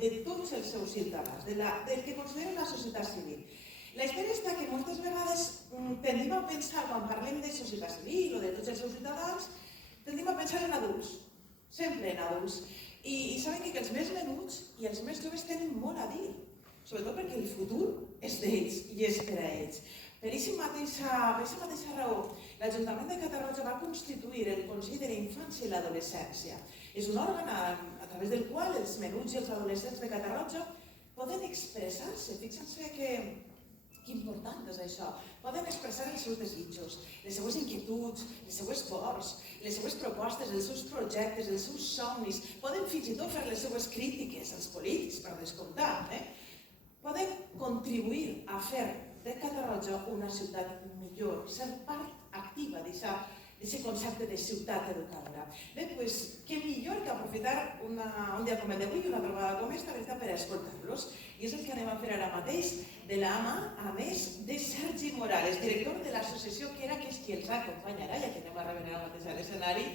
de tots els seus ciutadans, del que considera la societat civil. La història està que moltes vegades tendim a pensar, quan parlem de societat civil o de tots els seus ciutadans, tendim a pensar en adults, sempre en adults. I saben que els més menuts i els més joves tenen molt a dir, sobretot perquè el futur és d'ells i és per a ells. Per aquesta mateixa raó, l'Ajuntament de Catarroja va constituir el Consell de la Infància i l'Adolescència. És un òrgan a través del qual els menuts i els adolescents de Catarroja poden expressar-se. Fixen-se que important és això. Poden expressar els seus desitjos, les seues inquietuds, les seues pors, les seues propostes, els seus projectes, els seus somnis. Poden fins i tot fer les seues crítiques als polítics, per descomptat. Poden contribuir a fer de Catarroja una ciutat millor, ser part activa d'aquest concepte de ciutat educadora. Bé, doncs, què millor que aprofitar un dia com el d'avui, una trobada com esta, per escoltar-los. I és el que anem a fer ara mateix de la mà, a més, de Sergi Morales, director de l'associació que és qui els acompanyarà, ja que anem a rebre ara mateix a l'escenari,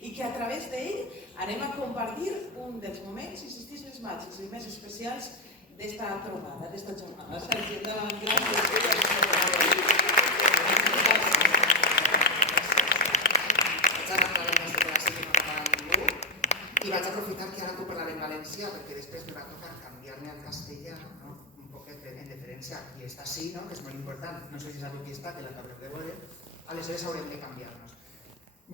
i que a través d'ell anem a compartir un dels moments, insistís, més màgics i més especials d'esta trobada, d'esta jornada. Sergi, endavant, gràcies. I vaig aprofitar que ara puc parlar en valencià, perquè després me va tocar canviar-me al castellà, un poquet en deferència a qui està així, que és molt important. No sé si sabeu qui està, que l'acabarem de veure. Aleshores haurem de canviar-nos.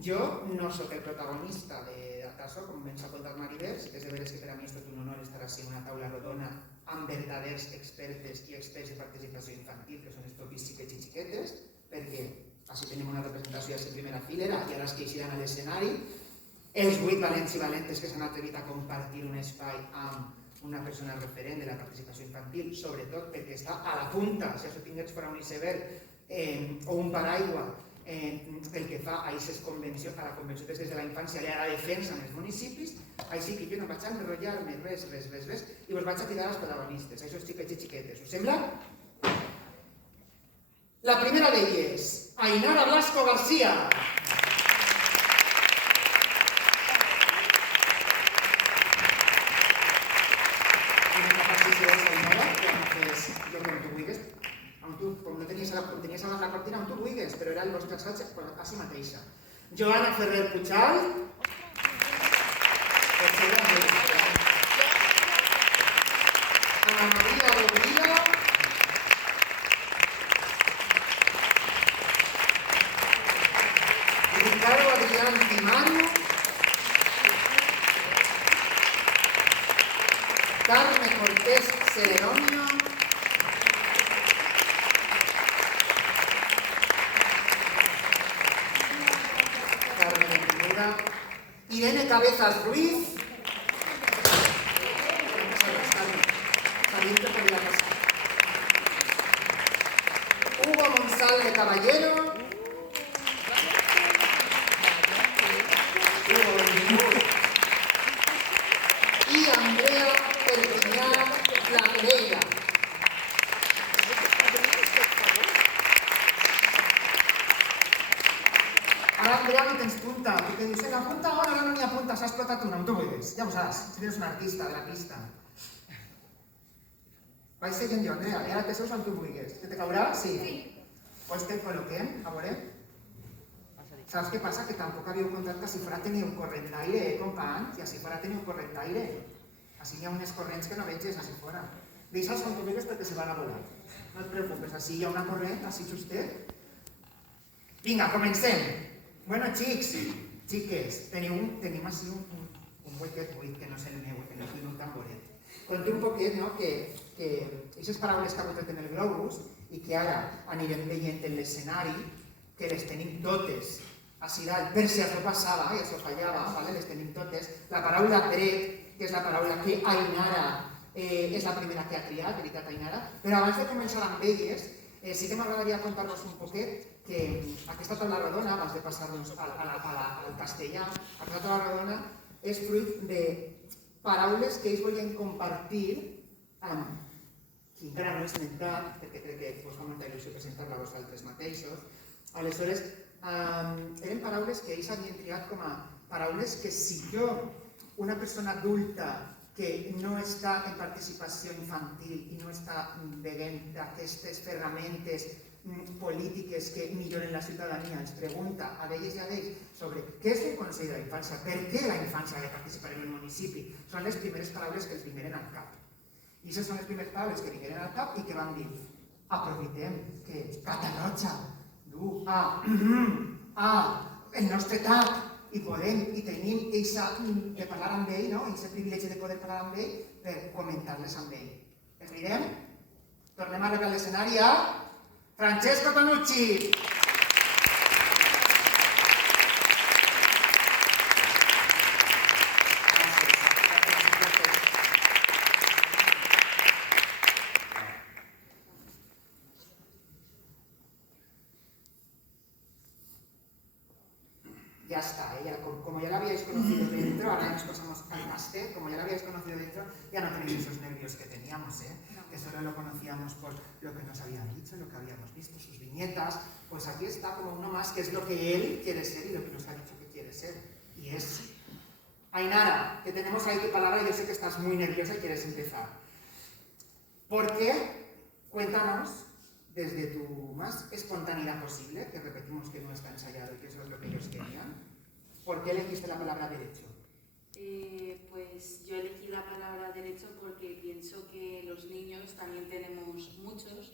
Jo no soc el protagonista d'Ataso, com ens ha contat Maribel, sí que és de veres que per a mi és tot un honor estar així en una taula rodona amb verdaders expertes i experts de participació infantil, que són els topis xiquets i xiquetes, perquè així tenim una representació a la primera filera i ara els que eixiran a l'escenari. Els 8 valents i valentes que s'han atrevit a compartir un espai amb una persona referent de la participació infantil, sobretot perquè està a la punta, si això tingués fora un iceberg o un paraigua pel que fa a aquestes convencions, a la convenció des de la infància i a la defensa en els municipis, així que jo no vaig enrotllar-me res, i vos vaig a cridar als protagonistes, a aquests xiquets i xiquetes. Us sembla? La primera d'elles, Ainara Blasco García. Com tenies abans la cortina, on tu vulguis, però era el vostre assaig a si mateixa. Joana Ferrer Puchal. Ana Maria Rodríguez. Ricardo Adrián Timario. Carme Cortés Celedonio. Irene Cabezas Ruiz. Hugo Monsal de Caballero. Y Andrea Perpiñán Lamereira. Ara, Andrea, no tens punta, perquè dius, la punta ara no n'hi ha punta, s'ha explotat una, on tu vulguis, ja ho saps, si eres un artista de la pista. Vaig seguint jo, Andrea, i ara te seus on tu vulguis. Que te caurà? Sí. Pues que et col·loquem, a veure. Saps què passa? Que tampoc havíeu contat que si fora teniu corrent d'aire, companys? I si fora teniu corrent d'aire. Així hi ha unes corrents que no veges, així fora. Deixa'ls on tu vulguis perquè se van a volar. No et preocupes, així hi ha una corrent, així justet. Vinga, comencem. Bueno, xics, xiques, tenim així un huequet buit que no és el meu, que no és el meu tamboret. Conté un poquet, no?, que aquestes paraules que ha botat en el globus i que ara anirem veient en l'escenari, que les tenim totes així dalt, per si això passava i això fallava, les tenim totes. La paraula dret, que és la paraula que Ainara és la primera que ha triat, veritat, Ainara, però abans de començar amb elles, sí que m'agradaria contar-vos un poquet que aquesta taula rodona, abans de passar-nos al castellà, aquesta taula rodona és fruit de paraules que ells volien compartir amb qui encara no he esmentat, perquè crec que us fa molta il·lusió presentar-la a vosaltres mateixos. Aleshores, eren paraules que ells havien triat com a paraules que si jo, una persona adulta que no està en participació infantil i no està veient aquestes ferramentes polítiques que milloren la ciutadania, ens pregunta a elles i a ells sobre què és el Consell de la Infància, per què la infància ha de participar en el municipi. Són les primeres paraules que els vingueren al cap. I aquestes són les primeres paraules que vingueren al cap i que van dir: aprofitem que Catarroja du el nostre tap i podem i tenim de parlar amb ell, aquest privilegi de poder parlar amb ell per comentar-les amb ell. Els mirem? Tornem a rebre l'escenari a Francesco Tonucci. Ya está, como ya la habíais conocido dentro, ahora nos pasamos al máster, como ya la habíais conocido dentro, ya no tenéis esos nervios que teníamos, que solo lo conocíamos por lo que nos habían dicho, lo que habíamos visto, sus viñetas. Pues aquí está como uno más, que es lo que él quiere ser y lo que nos ha dicho que quiere ser. Y es Ainara, que tenemos ahí tu palabra y yo sé que estás muy nerviosa y quieres empezar. ¿Por qué? Cuéntanos desde tu más espontaneidad posible, que repetimos que no está ensayado y que eso es lo que ellos querían. ¿Por qué elegiste la palabra derecho? Pues yo elegí la palabra derecho porque pienso que los niños también tenemos muchos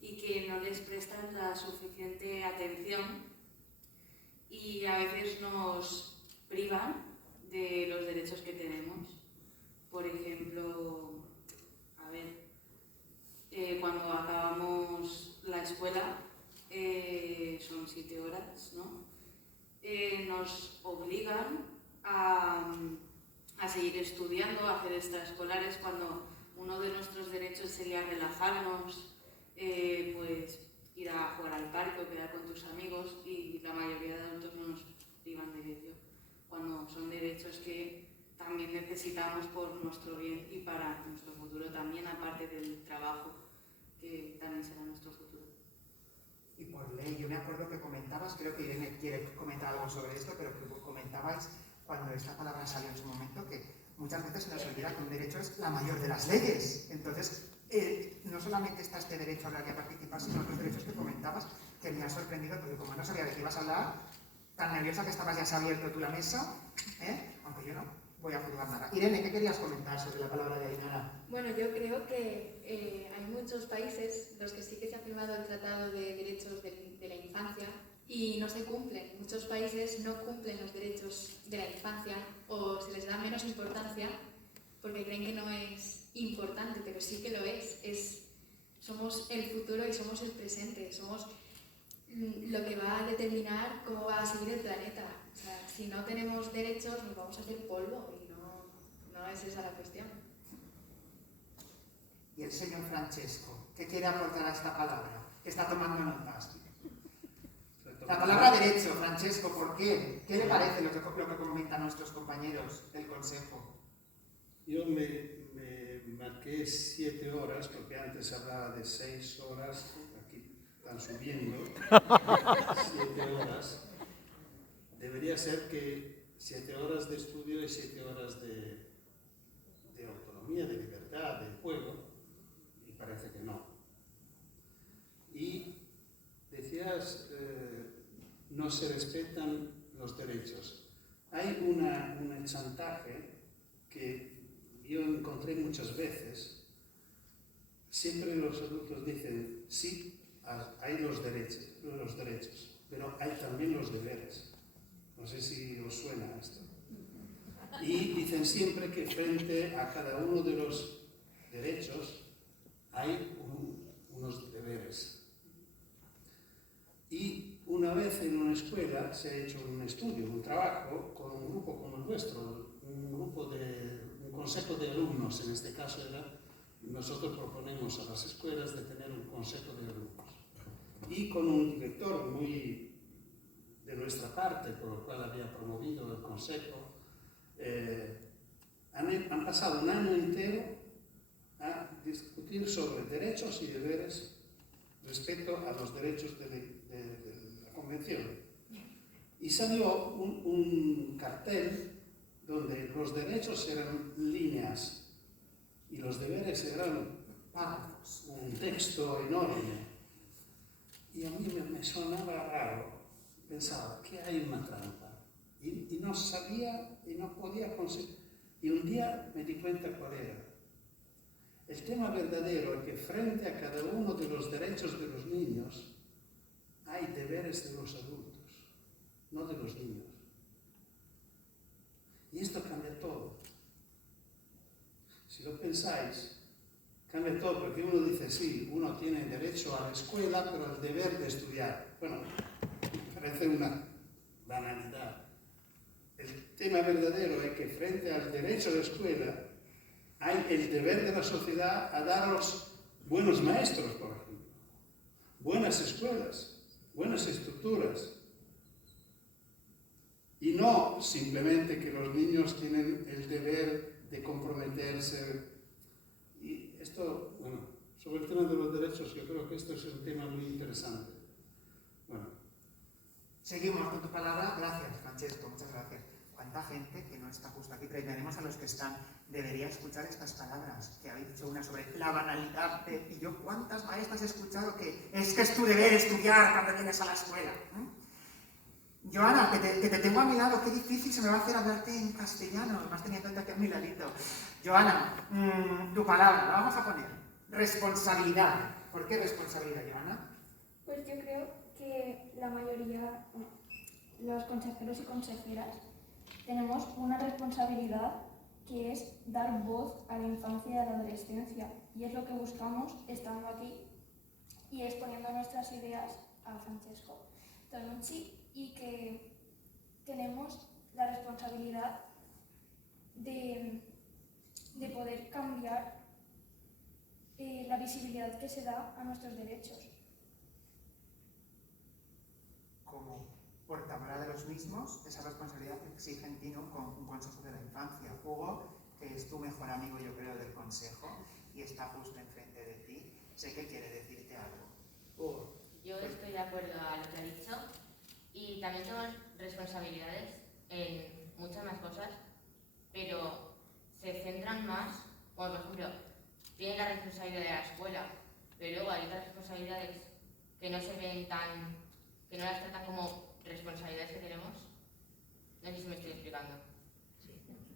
y que no les prestan la suficiente atención y a veces nos privan de los derechos que tenemos. Por ejemplo, cuando acabamos la escuela, son 7 horas, ¿no? Nos obligan a seguir estudiando, a hacer extraescolares, cuando uno de nuestros derechos sería relajarnos, pues ir a jugar al parque o quedar con tus amigos, y la mayoría de adultos no nos privan de ello, cuando son derechos que también necesitamos por nuestro bien y para nuestro futuro también, aparte del trabajo, que también será nuestro futuro. Y por ley, yo me acuerdo que comentabas, creo que Irene quiere comentar algo sobre esto, pero que comentabais cuando esta palabra salió en su momento que muchas veces se nos olvida que un derecho es la mayor de las leyes. Entonces, no solamente está este derecho a hablar y a participar, sino otros derechos que comentabas que me ha sorprendido, porque como no sabía de qué ibas a hablar, tan nerviosa que estabas, ya has abierto tú la mesa, aunque yo no voy a juzgar nada. Irene, ¿qué querías comentar sobre la palabra de Ainara? Bueno, yo creo que hay muchos países en los que sí que se ha firmado el Tratado de Derechos de la Infancia y no se cumplen. Muchos países no cumplen los derechos de la infancia o se les da menos importancia porque creen que no es importante, pero sí que lo es. Somos el futuro y somos el presente, somos lo que va a determinar cómo va a seguir el planeta. O sea, si no tenemos derechos nos vamos a hacer polvo y no es esa la cuestión. Y el señor Francesco, ¿qué quiere aportar a esta palabra? Que está tomando notas. La palabra derecho, Francesco, ¿por qué? ¿Qué le parece lo que comentan nuestros compañeros del Consejo? Yo me marqué 7 horas, porque antes hablaba de 6 horas, aquí están subiendo, 7 horas. Debería ser que 7 horas de estudio y 7 horas de autonomía, de libertad, de juego, y parece que no. Y decías, no se respetan los derechos. Hay un chantaje que yo encontré muchas veces. Siempre los adultos dicen, sí, hay los derechos, pero hay también los deberes. No sé si os suena esto. Y dicen siempre que frente a cada uno de los derechos hay unos deberes. Y una vez en una escuela se ha hecho un estudio, un trabajo, con un grupo como el vuestro, un consejo de alumnos, en este caso nosotros proponemos a las escuelas de tener un consejo de alumnos. Y con un director muy de nuestra parte, por lo cual había promovido el consejo, han pasado un año entero a discutir sobre derechos y deberes respecto a los derechos de la Convención. Y salió un cartel donde los derechos eran líneas y los deberes eran párrafos, un texto enorme. Y a mí me sonaba raro, pensaba que hay una trampa. Y no sabía y no podía conseguir. Y un día me di cuenta cuál era. El tema verdadero es que frente a cada uno de los derechos de los niños hay deberes de los adultos, no de los niños. Y esto cambia todo. Si lo pensáis, cambia todo, porque uno dice, sí, uno tiene derecho a la escuela, pero el deber de estudiar. Bueno, parece una banalidad. El tema verdadero es que frente al derecho a la escuela hay el deber de la sociedad a darnos buenos maestros, por ejemplo, buenas escuelas, buenas estructuras. Y no simplemente que los niños tienen el deber de comprometerse. Y esto, bueno, sobre el tema de los derechos, yo creo que esto es un tema muy interesante. Bueno. Seguimos con tu palabra. Gracias, Francesco, muchas gracias. ¿Cuánta gente que no está justo aquí? Premiaremos a los que están. Debería escuchar estas palabras, que habéis dicho una sobre la banalidad de... Y yo, ¿cuántas maestras he escuchado que es tu deber estudiar cuando vienes a la escuela? Joana, que te tengo a mi lado, qué difícil se me va a hacer hablarte en castellano, más teniendo en cuenta que a mi ladito. Joana, tu palabra, la vamos a poner. Responsabilidad. ¿Por qué responsabilidad, Joana? Pues yo creo que la mayoría, los consejeros y consejeras, tenemos una responsabilidad que es dar voz a la infancia y a la adolescencia. Y es lo que buscamos estando aquí y exponiendo nuestras ideas a Francesco Tonucci, y que tenemos la responsabilidad de poder cambiar la visibilidad que se da a nuestros derechos. Como portadora de los mismos, esa responsabilidad exige en ti un consejo de la infancia. Hugo, que es tu mejor amigo, yo creo, del consejo, y está justo enfrente de ti, sé que quiere decirte algo. Hugo. Yo estoy de acuerdo a lo que ha dicho, y también tengo responsabilidades en muchas más cosas, pero se centran más, como por ejemplo, tienen la responsabilidad de la escuela, pero luego hay otras responsabilidades que no se ven tan, que no las tratan como responsabilidades que tenemos. No sé si me estoy explicando. Sí.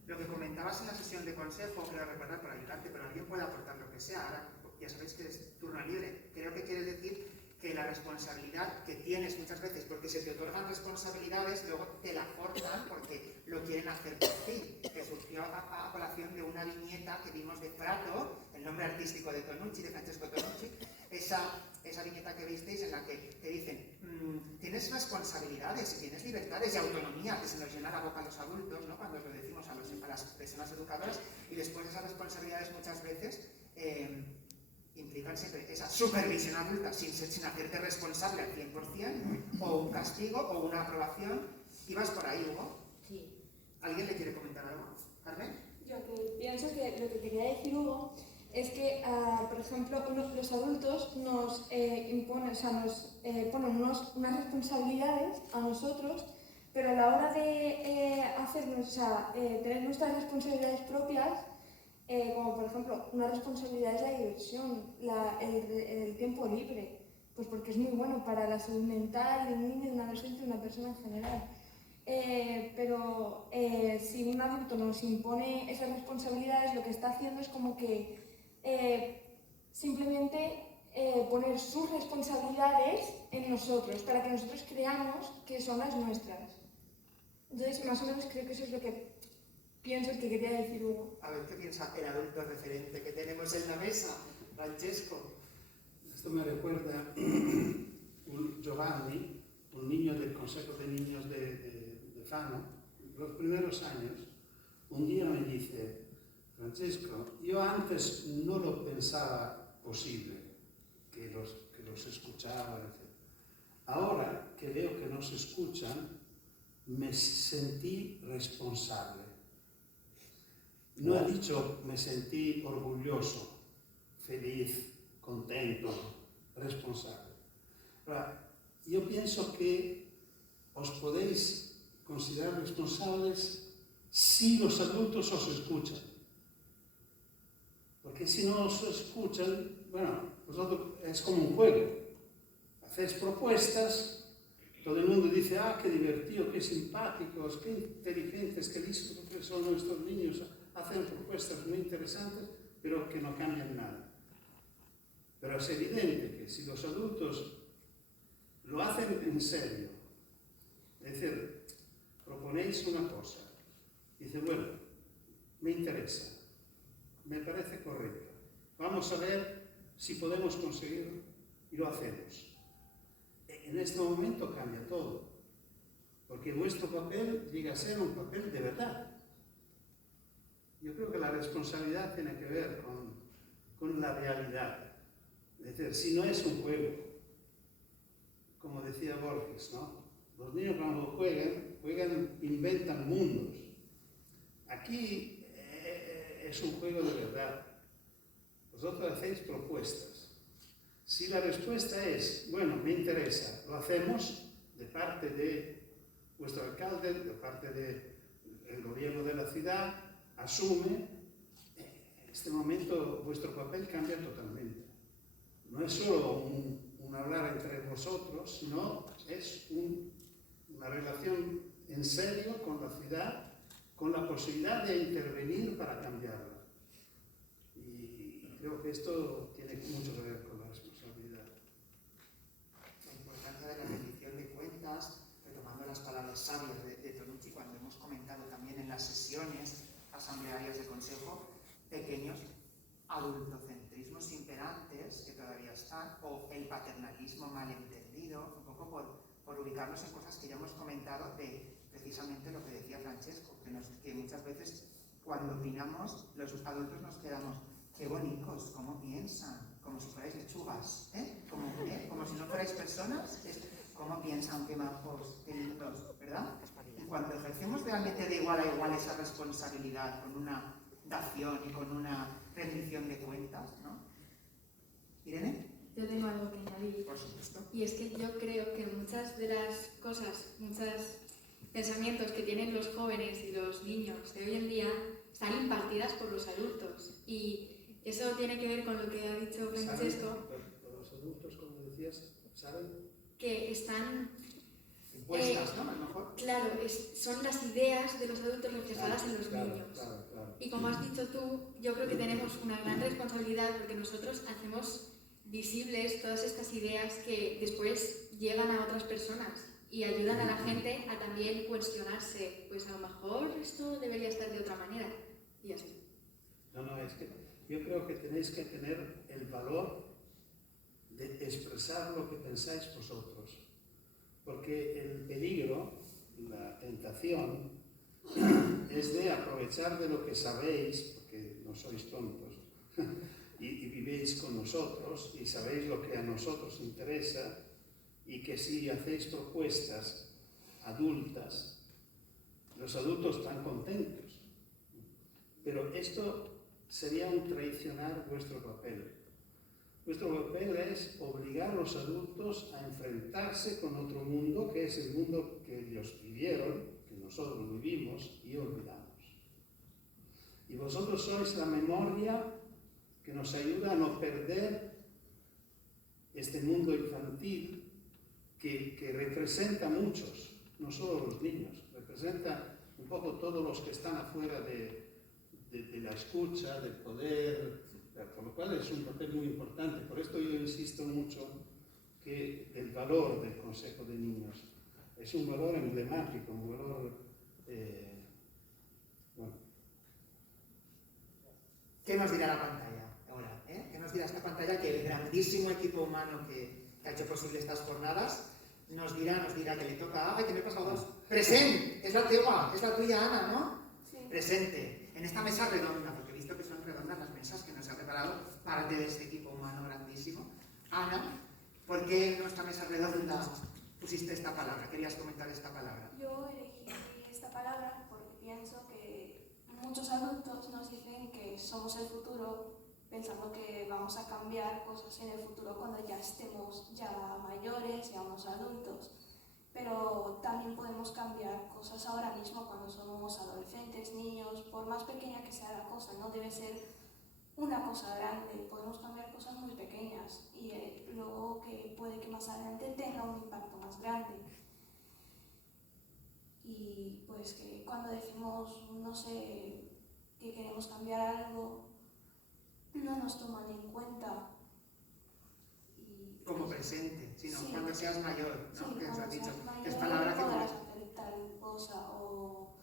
Lo que comentabas en la sesión de consejo, creo recordar por ayudarte, pero alguien puede aportar lo que sea. Ahora ya sabéis que es turno libre. Creo que quiere decir que la responsabilidad que tienes muchas veces, porque se te otorgan responsabilidades, luego te la cortan porque lo quieren hacer por ti, que surgió a colación de una viñeta que vimos de Prato, el nombre artístico de Tonucci, de Francesco Tonucci, esa viñeta que visteis en la que te dicen, tienes responsabilidades y tienes libertades y autonomía, que se nos llena la boca a los adultos, ¿no? Cuando lo decimos a las personas educadoras, y después esas responsabilidades muchas veces implican siempre esa supervisión adulta sin hacerte responsable al 100%, o un castigo o una aprobación. ¿Ibas por ahí, Hugo? Sí. ¿Alguien le quiere comentar algo? ¿Carmen? Yo que pienso que lo que quería decir Hugo es que, por ejemplo, los adultos nos imponen, o sea, nos ponen unas responsabilidades a nosotros, pero a la hora de hacernos, o sea, tener nuestras responsabilidades propias, como por ejemplo, una responsabilidad es la diversión, el tiempo libre, pues porque es muy bueno para la salud mental de un niño, de un adolescente, de una persona en general. Pero si un adulto nos impone esas responsabilidades, lo que está haciendo es como que simplemente poner sus responsabilidades en nosotros, para que nosotros creamos que son las nuestras. Entonces, más o menos creo que eso es lo que pienso que quería decir Hugo. A ver, ¿qué piensa el adulto referente que tenemos en la mesa? Francesco. Esto me recuerda Giovanni, un niño del Consejo de Niños de Fano, los primeros años. Un día me dice, Francesco, yo antes no lo pensaba posible, que los escuchaba, etc. Ahora que veo que nos escuchan, me sentí responsable. No he dicho me sentí orgulloso, feliz, contento, responsable. Ahora, yo pienso que os podéis considerar responsables si los adultos os escuchan. Porque si no os escuchan, bueno, vosotros es como un juego. Hacéis propuestas, todo el mundo dice, ah, qué divertido, qué simpáticos, qué inteligentes, qué listos que son nuestros niños. Hacen propuestas muy interesantes, pero que no cambian nada. Pero es evidente que si los adultos lo hacen en serio, es decir, proponéis una cosa, dice, bueno, me interesa, me parece correcto, vamos a ver si podemos conseguirlo y lo hacemos. En este momento cambia todo, porque vuestro papel llega a ser un papel de verdad. Yo creo que la responsabilidad tiene que ver con la realidad. Es decir, si no es un juego, como decía Borges, ¿no? Los niños cuando juegan, inventan mundos. Aquí es un juego de verdad. Vosotros hacéis propuestas. Si la respuesta es, bueno, me interesa, lo hacemos, de parte de vuestro alcalde, de parte del gobierno de la ciudad, asume, en este momento vuestro papel cambia totalmente. No es solo un hablar entre vosotros, sino es una relación en serio con la ciudad, con la posibilidad de intervenir para cambiarla. Y creo que esto tiene mucho que ver con la responsabilidad. La importancia de la rendición de cuentas, retomando las palabras sabias de Tonucci, cuando hemos comentado también en las sesiones asamblearias de consejo, pequeños adultocentrismos imperantes que todavía están, o el paternalismo malentendido, un poco por ubicarnos en cosas que ya hemos comentado de precisamente lo que decía Francesco, que muchas veces cuando opinamos los adultos nos quedamos, qué bonitos, cómo piensan, como si fuerais lechugas, como si no fuerais personas, cómo piensan, qué majos, qué lindos, ¿verdad? Y cuando ejercemos realmente de igual a igual esa responsabilidad con una dación y con una rendición de cuentas, ¿no? ¿Irene? Yo tengo algo que añadir. Por supuesto. Y es que yo creo que muchas de las cosas, muchos pensamientos que tienen los jóvenes y los niños de hoy en día están impartidas por los adultos. Y eso tiene que ver con lo que ha dicho Francesco. Los adultos, como decías, saben que están impuestas, ¿no? A lo mejor. Claro, son las ideas de los adultos reflejadas en los niños. Claro. Y como has dicho tú, yo creo que tenemos una gran responsabilidad porque nosotros hacemos visibles todas estas ideas que después llegan a otras personas y ayudan a la gente a también cuestionarse, pues a lo mejor esto debería estar de otra manera y así. No, es que yo creo que tenéis que tener el valor de expresar lo que pensáis vosotros, porque el peligro, la tentación, es de aprovechar de lo que sabéis, porque no sois tontos, y vivéis con nosotros y sabéis lo que a nosotros interesa, y que si hacéis propuestas adultas, los adultos están contentos. Pero esto sería un traicionar vuestro papel. Vuestro papel es obligar a los adultos a enfrentarse con otro mundo, que es el mundo que ellos vivieron, que nosotros vivimos y olvidamos. Y vosotros sois la memoria que nos ayuda a no perder este mundo infantil que representa a muchos, no solo los niños, representa un poco todos los que están afuera de la escucha, del poder, por lo cual es un papel muy importante. Por esto yo insisto mucho que el valor del Consejo de Niños es un valor emblemático, un valor, bueno. ¿Qué nos dirá la pantalla ahora? ¿Qué nos dirá esta pantalla que el grandísimo equipo humano que ha hecho posible estas jornadas nos dirá que le toca, ay, que me he pasado dos. Presente, es la tuya, Ana, ¿no? Sí. Presente, en esta mesa redonda, porque he visto que son redondas las mesas que nos ha preparado parte de este equipo humano grandísimo. Ana, ¿por qué en nuestra mesa redonda pusiste esta palabra? ¿Querías comentar esta palabra? Yo elegí esta palabra porque pienso que muchos adultos nos dicen que somos el futuro, pensando que vamos a cambiar cosas en el futuro cuando ya estemos ya mayores, seamos adultos. pero también podemos cambiar cosas ahora mismo cuando somos adolescentes, niños, por más pequeña que sea la cosa, no debe ser una cosa grande, podemos cambiar cosas muy pequeñas y luego que puede que más adelante tenga un impacto más grande. Y pues que cuando decimos, no sé, que queremos cambiar algo, no nos toman en cuenta. Como presente, sino sí, cuando seas mayor, ¿no? Sí, Que nos cuando has dicho, seas mayor que es palabra que podrás hacer tal cosa, o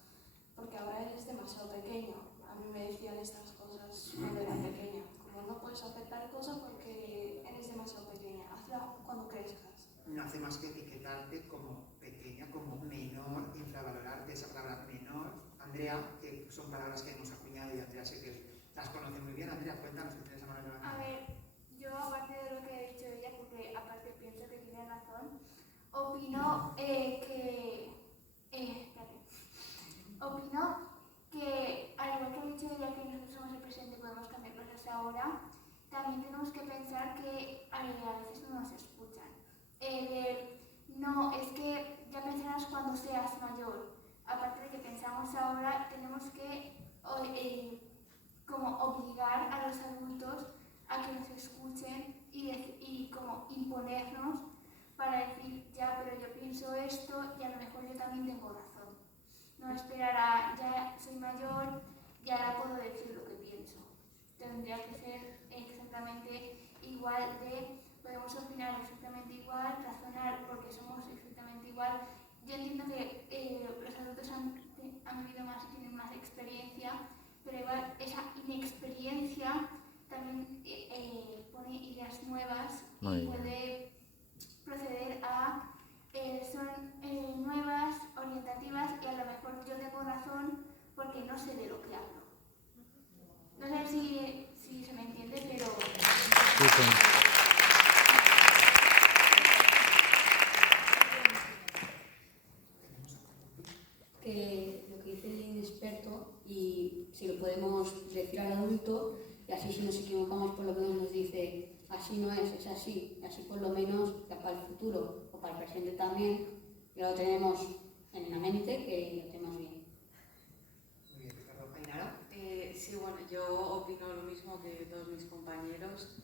porque ahora él es demasiado pequeño. A mí me decían estas cosas cuando era pequeña, como no puedes hacer tal cosa porque eres demasiado pequeña, hazla cuando crezcas. no hace más que etiquetarte como pequeña, como menor, infravalorarte esa palabra menor. Andrea, que son palabras que hemos acuñado y Andrea sé que las conoce muy bien. Andrea, cuéntanos que tienes la mano levantada. A ver, yo aparte de lo que ha dicho ella, porque aparte pienso que tiene razón, opino que al igual que ha dicho ella que nosotros somos el presente y podemos cambiar cosas ahora, también tenemos que pensar que a veces no nos escuchan. No, es que ya pensarás cuando seas mayor. Aparte de que pensamos ahora, tenemos que como obligar a los adultos a que nos escuchen y como imponernos para decir, ya, pero yo pienso esto y a lo mejor yo también tengo razón. No esperar a, ya soy mayor y ahora puedo decir lo que pienso. Tendría que ser exactamente igual podemos opinar exactamente igual, razonar porque somos exactamente igual. Yo entiendo que los adultos han vivido más y tienen más experiencia, pero igual esa inexperiencia también pone ideas nuevas y puede proceder a son nuevas, orientativas y a lo mejor yo tengo razón porque no sé de lo que hablo. No sé si se me entiende, pero... Que lo que dice el inexperto, y si lo podemos decir al adulto, y así si nos equivocamos por lo menos nos dice así no es así, y así por lo menos ya para el futuro o para el presente también, ya lo tenemos en la mente, que lo tenemos bien. Muy bien, Ricardo. ¿Ainara? Sí, bueno, yo opino lo mismo que todos mis compañeros.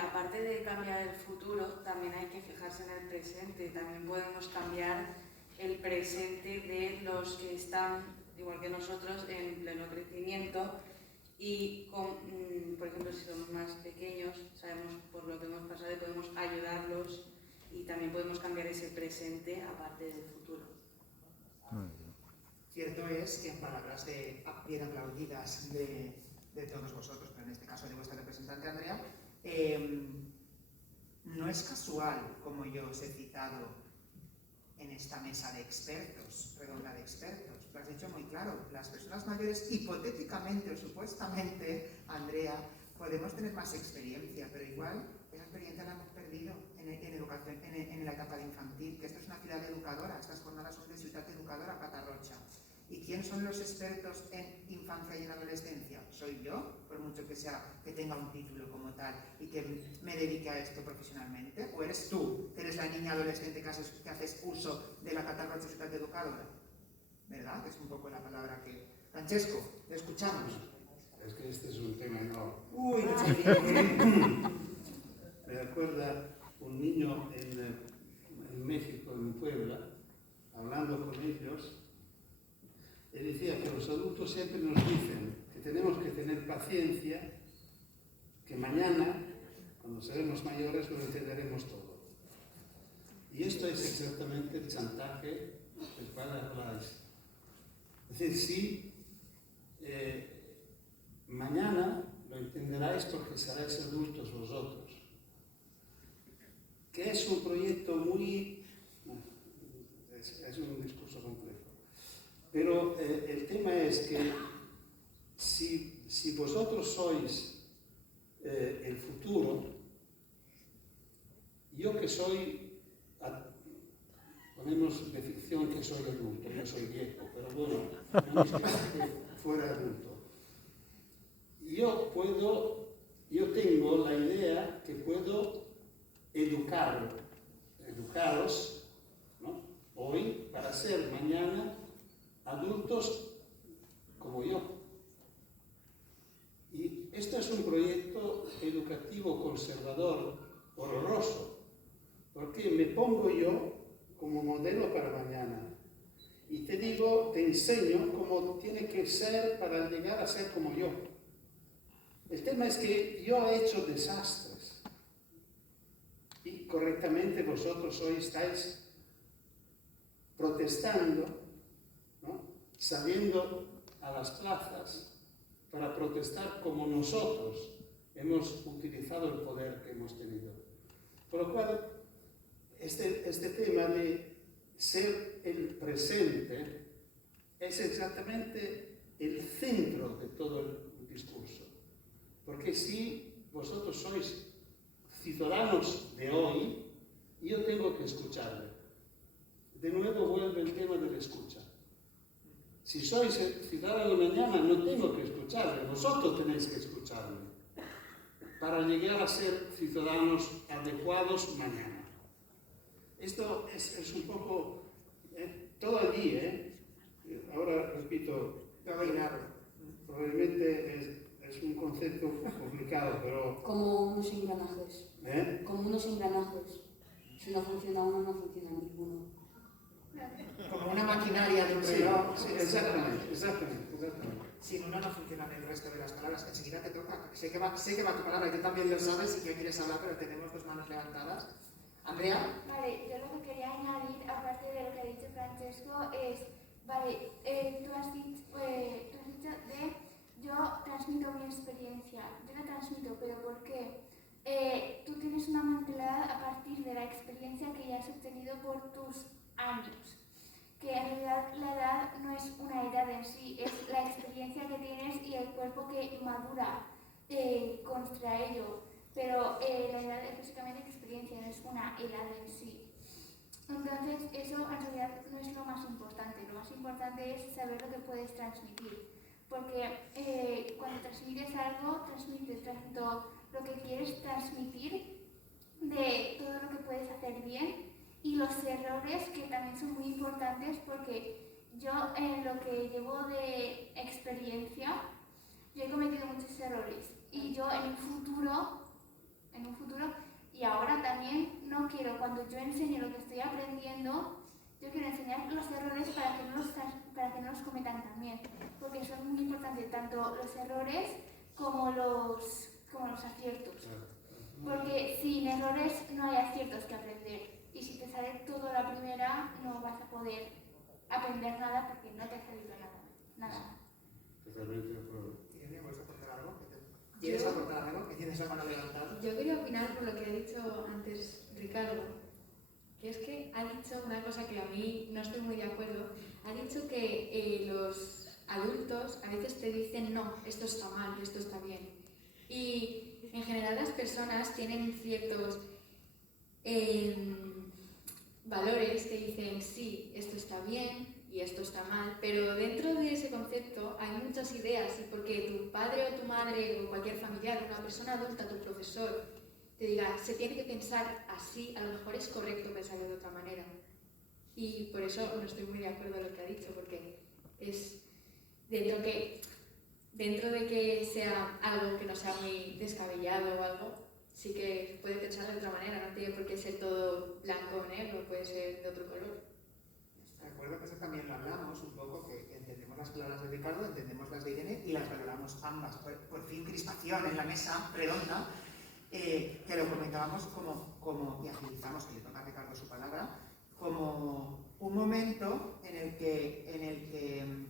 Aparte de cambiar el futuro, también hay que fijarse en el presente. También podemos cambiar el presente de los que están, igual que nosotros, en pleno crecimiento y, por ejemplo, si somos más pequeños, sabemos por lo que hemos pasado y podemos ayudarlos y también podemos cambiar ese presente aparte del futuro. Cierto es que en palabras bien aplaudidas de todos vosotros, pero en este caso de vuestra representante Andrea, no es casual, como yo os he citado en esta mesa de expertos, redonda de expertos. Lo has dicho muy claro, las personas mayores, hipotéticamente o supuestamente, Andrea, podemos tener más experiencia, pero igual esa experiencia la hemos perdido en educación, en la etapa de infantil, que esto es una ciudad educadora, estas jornadas son de ciudad educadora Catarrocha. ¿Y quién son los expertos en infancia y en adolescencia? ¿Soy yo? Por mucho que tenga un título como tal y que me dedique a esto profesionalmente. ¿O eres tú, que eres la niña adolescente que haces uso de la Catarrocha Ciudad Educadora? ¿Verdad? Que es un poco la palabra que... Francesco, te escuchamos. Es que este es un tema enorme. Uy, Me recuerda un niño en México, en Puebla, hablando con ellos. Él decía que los adultos siempre nos dicen que tenemos que tener paciencia, que mañana, cuando seremos mayores, lo entenderemos todo. Y esto es exactamente el chantaje del cual habláis. Es decir, sí, mañana lo entenderáis porque seréis adultos vosotros. Que es un proyecto muy... es un discurso complejo. Pero el tema es que si vosotros sois el futuro, yo que soy, ponemos de ficción que soy adulto, yo soy viejo, pero bueno, ponemos que fuera adulto. Yo tengo la idea que puedo educaros, ¿no? hoy para ser mañana adultos como yo. Y esto es un proyecto educativo conservador horroroso, porque me pongo yo como modelo para mañana. Y te digo, te enseño cómo tiene que ser para llegar a ser como yo. El tema es que yo he hecho desastres. Y correctamente vosotros hoy estáis protestando, ¿no? Saliendo a las plazas para protestar como nosotros hemos utilizado el poder que hemos tenido. Por lo cual, este tema de ser el presente es exactamente el centro de todo el discurso. Porque si vosotros sois ciudadanos de hoy, yo tengo que escucharle. De nuevo vuelve el tema de la escucha. Si sois ciudadanos de mañana, no tengo que escucharle, vosotros tenéis que escucharle para llegar a ser ciudadanos adecuados mañana. Esto es un poco todo allí, ahora repito, probablemente es un concepto complicado, pero... Como unos engranajes. Como unos engranajes. Si no funciona uno, no funciona ninguno. Como una maquinaria de un Sí, reloj. sí, exactamente. Sin uno no funcionan el resto de las palabras. Enseguida te toca. Sé que va tu palabra y tú también lo sabes y que quieres hablar, pero tenemos dos manos levantadas. Andrea. Vale, yo lo que quería añadir, aparte de lo que ha dicho Francesco, es, vale, tú has dicho de yo transmito mi experiencia. Yo la transmito, pero ¿por qué? Tú tienes una mentalidad a partir de la experiencia que ya has obtenido por tus años. Que en realidad la edad no es una edad en sí, es la experiencia que tienes y el cuerpo que madura contra ello. Pero la edad es básicamente experiencia, no es una edad en sí. Entonces eso en realidad no es lo más importante. Lo más importante es saber lo que puedes transmitir. Porque cuando transmites algo, transmites tanto lo que quieres transmitir de todo lo que puedes hacer bien y los errores, que también son muy importantes, porque yo en lo que llevo de experiencia, yo he cometido muchos errores y yo en un futuro y ahora también no quiero, cuando yo enseñe lo que estoy aprendiendo, yo quiero enseñar los errores para que no los cometan también, porque son muy importantes tanto los errores como los aciertos, porque sin errores no hay aciertos que aprender. Y si te sale todo a la primera, no vas a poder aprender nada porque no te ha salido nada. Totalmente de acuerdo. ¿Quieres aportar algo? ¿Quieres aportar algo? ¿Que tienes la mano levantada? Yo quería opinar por lo que ha dicho antes Ricardo, que es que ha dicho una cosa que a mí no estoy muy de acuerdo. Ha dicho que los adultos a veces te dicen no, esto está mal, esto está bien. Y en general las personas tienen ciertos valores que dicen sí, esto está bien y esto está mal, pero dentro de ese concepto hay muchas ideas, y porque tu padre o tu madre o cualquier familiar, una persona adulta, tu profesor, te diga, se tiene que pensar así, a lo mejor es correcto pensarlo de otra manera. Y por eso no estoy muy de acuerdo con lo que ha dicho, porque es dentro de que sea algo que no sea muy descabellado o algo, sí que puede pensar de otra manera, no tiene por qué ser todo blanco o negro, puede ser de otro color. De acuerdo, que eso también lo hablamos un poco, que entendemos las palabras de Ricardo, entendemos las de Irene y las valoramos ambas. Por fin, crispación en la mesa redonda, que lo comentábamos como y agilizamos, que le toca a Ricardo su palabra, como un momento en el que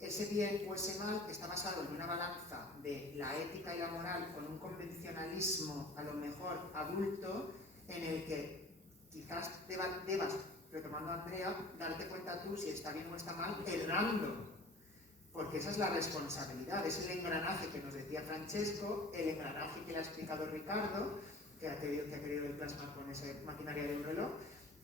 ese bien o ese mal está basado en una balanza de la ética y la moral con un convencionalismo a lo mejor adulto, en el que quizás debas, retomando a Andrea, darte cuenta tú si está bien o está mal, errando. Porque esa es la responsabilidad, es el engranaje que nos decía Francesco, el engranaje que le ha explicado Ricardo, que ha querido el plasmar con esa maquinaria de un reloj,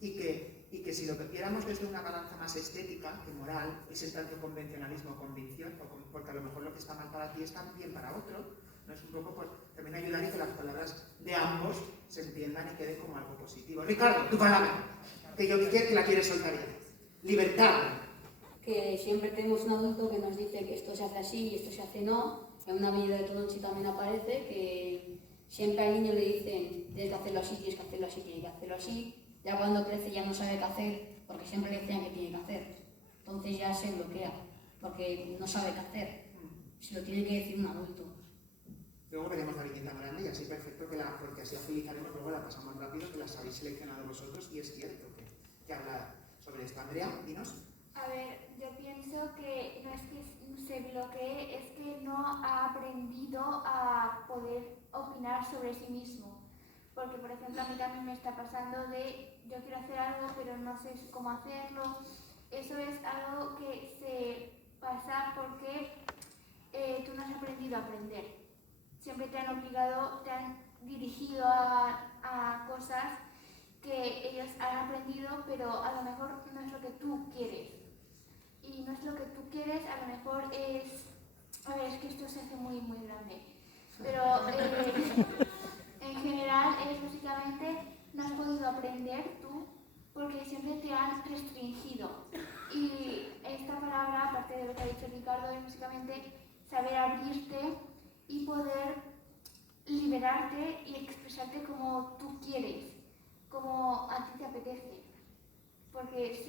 y que si lo viéramos desde una balanza más estética que moral, es en tanto convencionalismo o convicción, porque a lo mejor lo que está mal para ti está bien para otro, ¿no? Es un poco pues, también ayudar a que las palabras de ambos se entiendan y queden como algo positivo. Ricardo, tu palabra. Que yo que la quiere soltar ya. Libertad. Que siempre tenemos un adulto que nos dice que esto se hace así y esto se hace no. En una medida de Toronchi también aparece que siempre al niño le dicen tienes que hacerlo así, tienes que hacerlo así, tienes que hacerlo así. Ya cuando crece ya no sabe qué hacer porque siempre le decían que tiene que hacer. Entonces ya se bloquea porque no sabe qué hacer. Se lo tiene que decir un adulto. Luego veremos la viñeta grande y así perfecto, porque así agilizaremos, luego la pasamos rápido, que las habéis seleccionado vosotros y es cierto que habla sobre esto. Andrea, dinos. A ver, yo pienso que no es que se bloquee, es que no ha aprendido a poder opinar sobre sí mismo. Porque, por ejemplo, a mí también me está pasando de yo quiero hacer algo, pero no sé cómo hacerlo. Eso es algo que se pasa porque tú no has aprendido a aprender. Siempre te han obligado, te han dirigido a cosas que ellos han aprendido, pero a lo mejor no es lo que tú quieres. Y no es lo que tú quieres, a lo mejor es... A ver, es que esto se hace muy, muy grande. Pero en general es básicamente no has podido aprender tú porque siempre te han restringido. Y esta palabra, aparte de lo que ha dicho Ricardo, es básicamente saber abrirte y poder liberarte y expresarte como tú quieres, como a ti te apetece. Porque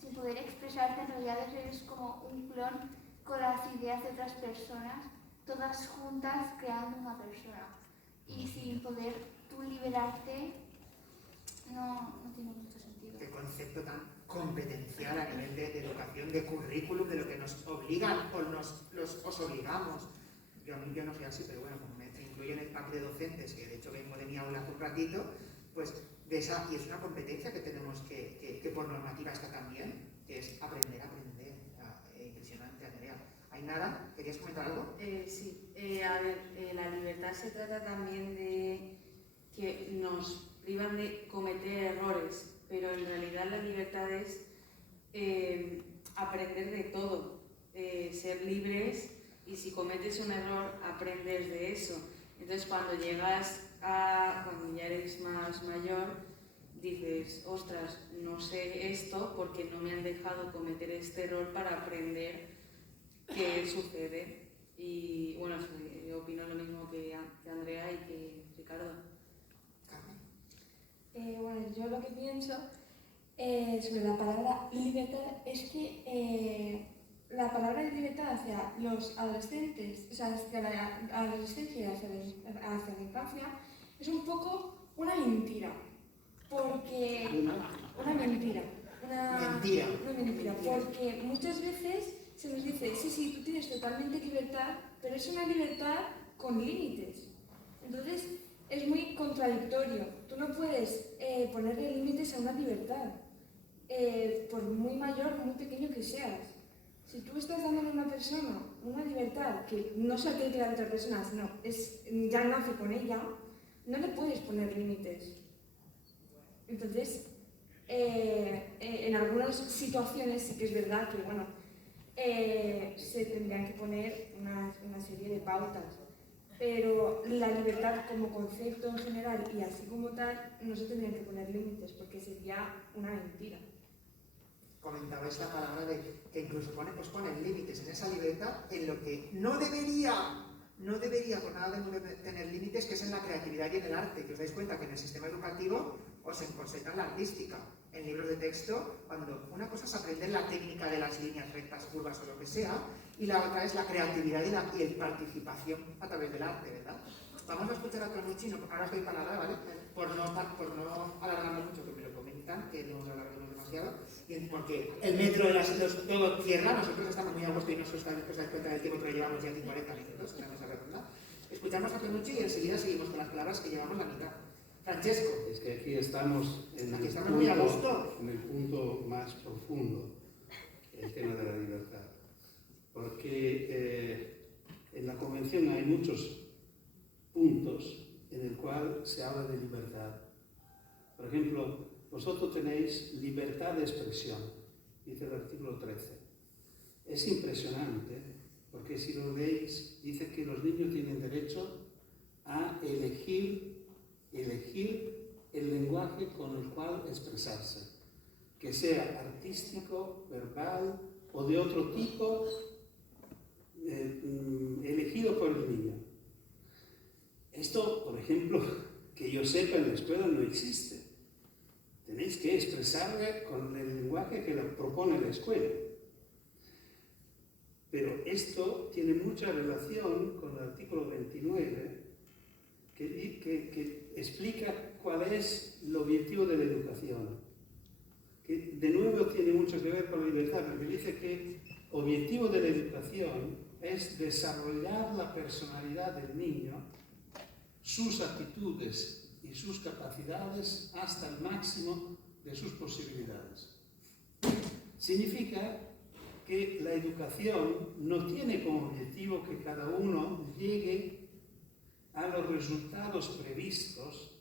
sin poder expresarte en realidad eres como un clon con las ideas de otras personas, todas juntas creando una persona. Y sin poder tú liberarte no tiene mucho sentido. Qué concepto tan competencial a nivel de educación, de currículum, de lo que nos obligan o os obligamos. Yo no soy así, pero bueno, como me incluyo en el pack de docentes, que de hecho vengo de mi aula hace un ratito, pues y es una competencia que tenemos que por normativa está también, que es aprender. Impresionante, Andrea. ¿Ainara, querías comentar algo? Sí, a ver, la libertad se trata también de que nos privan de cometer errores, pero en realidad la libertad es aprender de todo, ser libres, y si cometes un error, aprendes de eso. Entonces cuando cuando ya eres más mayor, dices, ostras, no sé esto porque no me han dejado cometer este error para aprender qué sucede. Y bueno, yo opino lo mismo que Andrea y que Ricardo. Bueno, yo lo que pienso sobre la palabra libertad es que la palabra libertad hacia los adolescentes, o sea, hacia la adolescencia y hacia la infancia, es un poco una mentira. Porque... Una mentira. Porque muchas veces se nos dice, sí, tú tienes totalmente libertad, pero es una libertad con límites. Entonces, es muy contradictorio. Tú no puedes ponerle límites a una libertad, por muy mayor o muy pequeño que seas. Si tú estás dando a una persona una libertad que no se la tiene que dar a otra persona, sino ya nace con ella, no le puedes poner límites. Entonces, en algunas situaciones sí que es verdad que, bueno, se tendrían que poner una serie de pautas, pero la libertad como concepto en general y así como tal, no se tendrían que poner límites porque sería una mentira. Comentaba esta palabra de que incluso ponen límites en esa libertad en lo que no debería por nada tener límites, que es en la creatividad y en el arte, que os dais cuenta que en el sistema educativo os encorsetan la artística. En libros de texto, cuando una cosa es aprender la técnica de las líneas rectas, curvas o lo que sea, y la otra es la creatividad y la participación a través del arte, ¿verdad? Vamos a escuchar a Tonucci, ahora os doy palabra, ¿vale? Por no alargarnos mucho, que me lo comentan, que no nos alarguemos demasiado, y porque el metro de todo cierra, nosotros estamos muy a gusto y no os dais cuenta del tiempo, pero llevamos ya 40 minutos en la mesa redonda. Escuchamos a Tonucci y enseguida seguimos con las palabras que llevamos la mitad. Francesco. Es que aquí estamos en el punto más profundo, el tema de la libertad. Porque en la Convención hay muchos puntos en el cual se habla de libertad. Por ejemplo, vosotros tenéis libertad de expresión, dice el artículo 13. Es impresionante, porque si lo leéis, dice que los niños tienen derecho a elegir el lenguaje con el cual expresarse, que sea artístico, verbal o de otro tipo, elegido por el niño. Esto, por ejemplo, que yo sepa, en la escuela no existe. Tenéis que expresarle con el lenguaje que propone la escuela. Pero esto tiene mucha relación con el artículo 29, que explica cuál es el objetivo de la educación. Que de nuevo tiene mucho que ver con la libertad, porque dice que el objetivo de la educación es desarrollar la personalidad del niño, sus actitudes y sus capacidades hasta el máximo de sus posibilidades. Significa que la educación no tiene como objetivo que cada uno llegue a los resultados previstos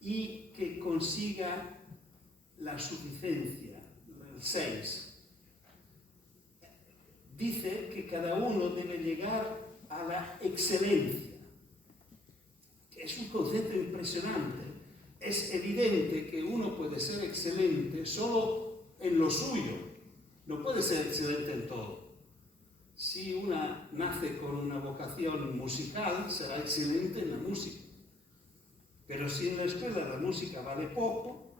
y que consiga la suficiencia, el 6. Dice que cada uno debe llegar a la excelencia. Es un concepto impresionante. Es evidente que uno puede ser excelente solo en lo suyo, no puede ser excelente en todo. Si una nace con una vocación musical, será excelente en la música. Pero si en la escuela la música vale poco,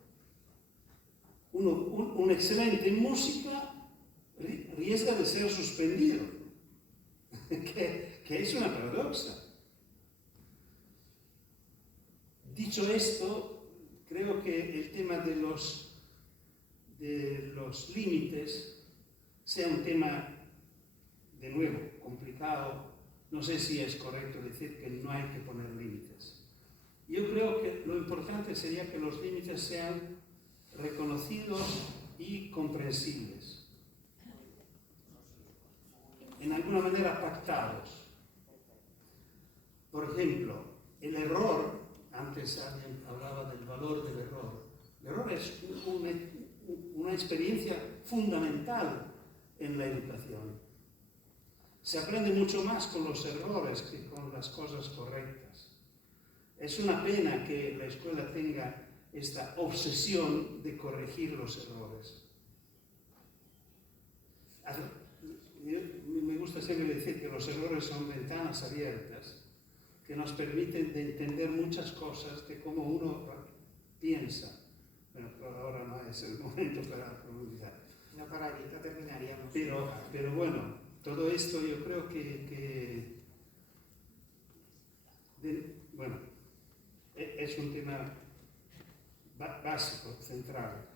un excelente en música riesga de ser suspendido, que es una paradoja. Dicho esto, creo que el tema de los límites sea un tema, de nuevo, complicado. No sé si es correcto decir que no hay que poner límites. Yo creo que lo importante sería que los límites sean reconocidos y comprensibles. En alguna manera pactados. Por ejemplo, el error, antes alguien hablaba del valor del error. El error es una experiencia fundamental en la educación. Se aprende mucho más con los errores que con las cosas correctas. Es una pena que la escuela tenga esta obsesión de corregir los errores. Me gusta siempre decir que los errores son ventanas abiertas que nos permiten de entender muchas cosas de cómo uno piensa. Bueno, ahora no es el momento para profundizar. No, para ahorita terminaríamos. Pero bueno, todo esto yo creo que bueno, es un tema básico, central.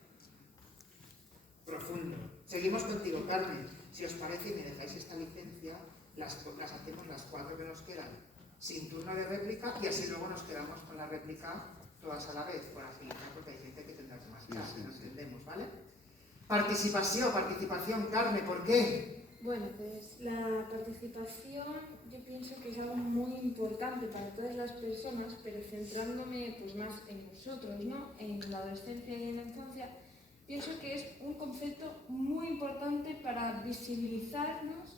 Profundo. Seguimos contigo, Carmen. Si os parece y me dejáis esta licencia, las hacemos las 4 que nos quedan sin turno de réplica y así luego nos quedamos con la réplica todas a la vez, por agilizar, porque hay gente que tendrá que marchar, sí. nos entendemos, ¿vale? Participación, Carmen, ¿por qué? Bueno, pues la participación yo pienso que es algo muy importante para todas las personas, pero centrándome pues más en nosotros, ¿no? En la adolescencia y en la infancia, pienso que es un concepto muy importante para visibilizarnos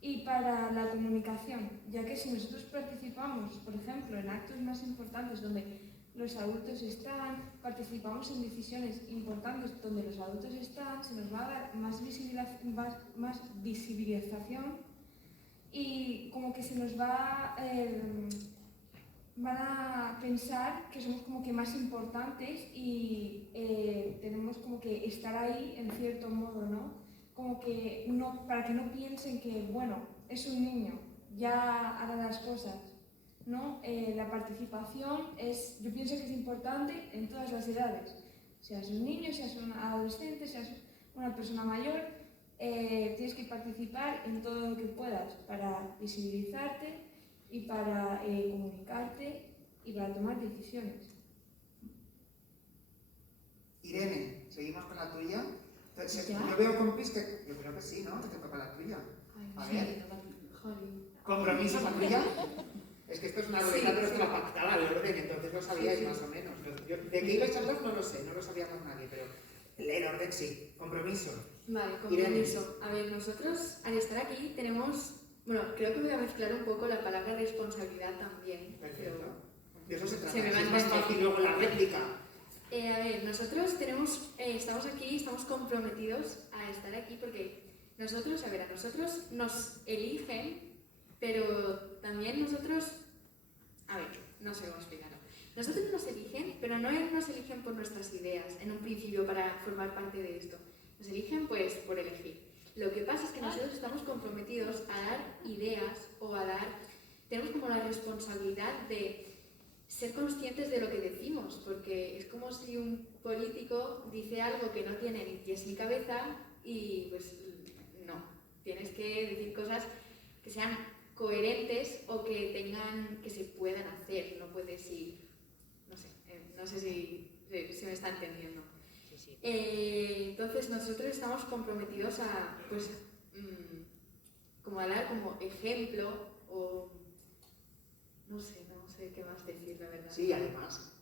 y para la comunicación, ya que si nosotros participamos, por ejemplo, en actos más importantes donde los adultos están, participamos en decisiones importantes donde los adultos están, se nos va a dar más visibilización y como que se nos va, van a pensar que somos como que más importantes y tenemos como que estar ahí en cierto modo, ¿no? Como que no, para que no piensen que, bueno, es un niño, ya hará las cosas, ¿no? La participación yo pienso que es importante en todas las edades, seas un niño, seas un adolescente, seas una persona mayor, tienes que participar en todo lo que puedas para visibilizarte y para comunicarte y para tomar decisiones. Irene, ¿seguimos con la tuya? ¿Ya? Yo veo compis que yo creo que sí, ¿no? Que te toca la tuya. A ver. ¿Compromiso la tuya? Es que esto es una rueda, pero es la pactada de orden, entonces lo sabíais más o menos. De qué ibais a hablar no lo sé, no lo sabíamos nadie, pero el orden sí. Compromiso. Vale, compromiso. A ver, nosotros al estar aquí tenemos, bueno, creo que voy a mezclar un poco la palabra responsabilidad también. Perfecto. De eso se trata. Se me va a Es más entender. fácil luego la réplica. A ver, nosotros estamos aquí, estamos comprometidos a estar aquí porque nosotros nos eligen, pero también nosotros, a ver, no sé cómo explicarlo. Nosotros nos eligen, pero no nos eligen por nuestras ideas, en un principio, para formar parte de esto. Nos eligen, pues, por elegir. Lo que pasa es que nosotros estamos comprometidos a dar ideas o tenemos como la responsabilidad de ser conscientes de lo que decimos, porque es como si un político dice algo que no tiene ni pies ni cabeza y pues no, tienes que decir cosas que sean coherentes o que se puedan hacer, no puedes ir, no sé si me está entendiendo. Entonces nosotros estamos comprometidos a, pues, como a dar como ejemplo o no sé qué más decir, la verdad. Sí, además,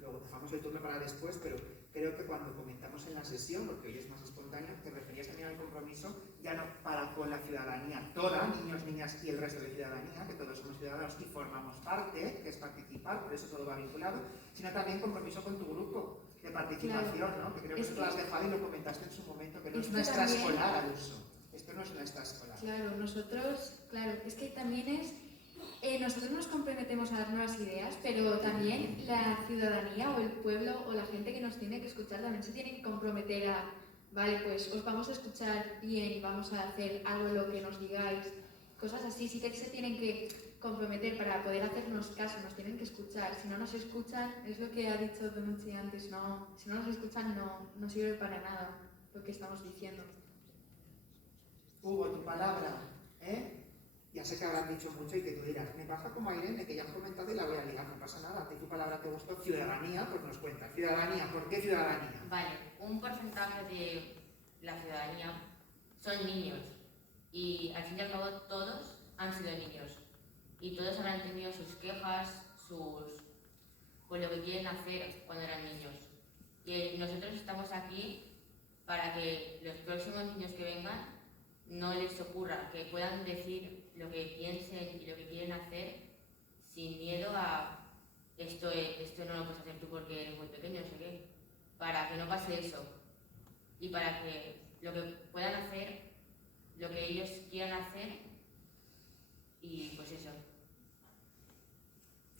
luego dejamos el turno para después, pero creo que cuando comentamos en la sesión, porque hoy es más espontáneo, te referías también al compromiso, ya no para con la ciudadanía toda, niños, niñas y el resto de ciudadanía, que todos somos ciudadanos y formamos parte, que es participar, por eso todo va vinculado, sino también compromiso con tu grupo de participación, claro. ¿no? Que creo que tú lo has dejado y lo comentaste en su momento, que no es Esto una también... extraescolar al uso. Esto no es una extraescolar. Claro, es que también es... nosotros nos comprometemos a dar nuevas ideas, pero también la ciudadanía o el pueblo o la gente que nos tiene que escuchar también se tiene que comprometer a, vale, pues os vamos a escuchar bien y vamos a hacer algo lo que nos digáis, cosas así, sí que se tienen que comprometer para poder hacernos caso, nos tienen que escuchar. Si no nos escuchan, es lo que ha dicho Donucci antes, si no nos escuchan no sirve para nada lo que estamos diciendo. Hugo, tu palabra, ¿eh? Ya sé que habrán dicho mucho y que tú dirás, me pasa como a Irene, que ya has comentado y la voy a ligar, no pasa nada. ¿A ti tu palabra te gustó? Ciudadanía, pues nos cuenta. Ciudadanía, ¿por qué ciudadanía? Vale, un porcentaje de la ciudadanía son niños y al fin y al cabo todos han sido niños y todos habrán tenido sus quejas, por lo que quieren hacer cuando eran niños. Y nosotros estamos aquí para que los próximos niños que vengan no les ocurra, que puedan decir lo que piensen y lo que quieren hacer sin miedo a esto no lo puedes hacer tú porque eres muy pequeño, no sé qué, para que no pase eso y para que lo que puedan hacer, lo que ellos quieran hacer y pues eso.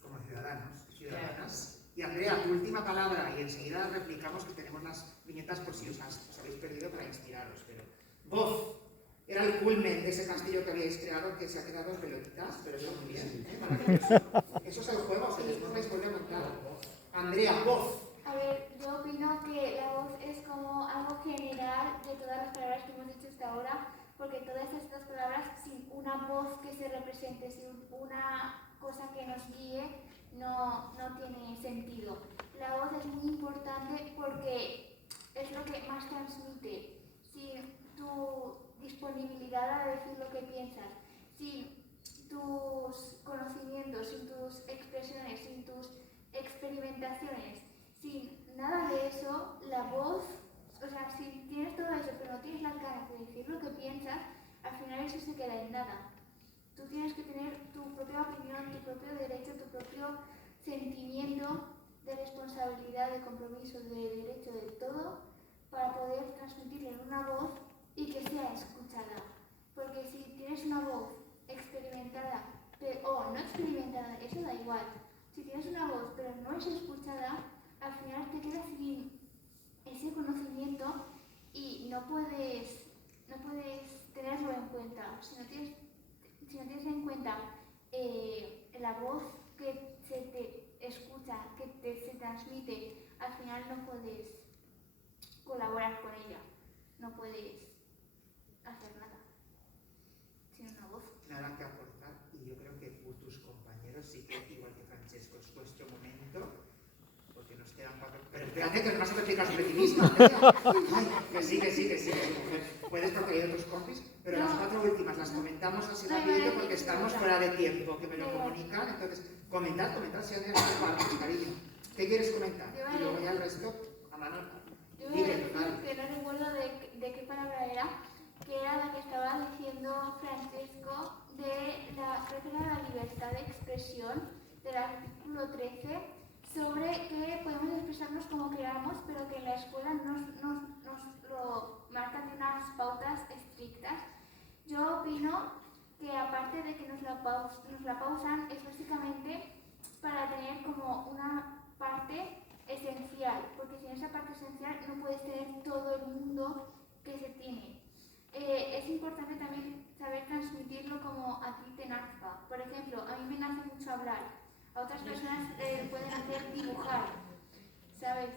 Como ciudadanos, ciudadanas. Claro. Y Andrea, tu última palabra y enseguida replicamos que tenemos las viñetas por si os habéis perdido para inspiraros, pero... Voz. Era el culmen de ese castillo que habíais creado, que se ha quedado en pelotitas, pero está muy bien, ¿eh? Maravilloso. Eso es el juego, que después vais a montar. Andrea, voz. A ver, yo opino que la voz es como algo general de todas las palabras que hemos dicho hasta ahora, porque todas estas palabras, sin una voz que se represente, sin una cosa que nos guíe, no tiene sentido. La voz es muy importante porque es lo que más transmite. Sin tu disponibilidad a decir lo que piensas, sin tus conocimientos, sin tus expresiones, sin tus experimentaciones, sin nada de eso, la voz, o sea, si tienes todo eso pero no tienes las ganas de decir lo que piensas, al final eso se queda en nada. Tú tienes que tener tu propia opinión, tu propio derecho, tu propio sentimiento de responsabilidad, de compromiso, de derecho, de todo, para poder transmitirlo en una voz y que sea escuchada. Porque si tienes una voz experimentada o no experimentada, eso da igual. Si tienes una voz pero no es escuchada, al final te quedas sin ese conocimiento y no puedes tenerlo en cuenta. Si no tienes en cuenta la voz que se te escucha, que se transmite, al final no puedes colaborar con ella, no puedes hacer nada sin una voz. Nada que aportar, y yo creo que tus compañeros sí que, igual que Francesco, es vuestro momento, porque nos quedan 4... Pero espérate que además te explicas sobre ti misma. Ay, que sí, mujer. Puedes porque hay otros compis, pero las 4 últimas las comentamos así rapidito porque estamos fuera de tiempo, que me lo comunican. Entonces, comentar si Andrea nos partes, cariño. ¿Qué quieres comentar? Y luego ya el resto, a mano. Yo voy a decir que no recuerdo de qué palabra era, que era la que estaba diciendo Francesco de la libertad de expresión, de el artículo 13 sobre que podemos expresarnos como queramos, pero que en la escuela nos lo marcan de unas pautas estrictas. Yo opino que aparte de que nos la pausan, es básicamente para tener como una parte esencial, porque sin esa parte esencial no puedes tener todo el mundo que se tiene. Es importante también saber transmitirlo como a ti te nazca. Por ejemplo, a mí me nace mucho hablar, a otras personas pueden hacer dibujar, ¿sabes?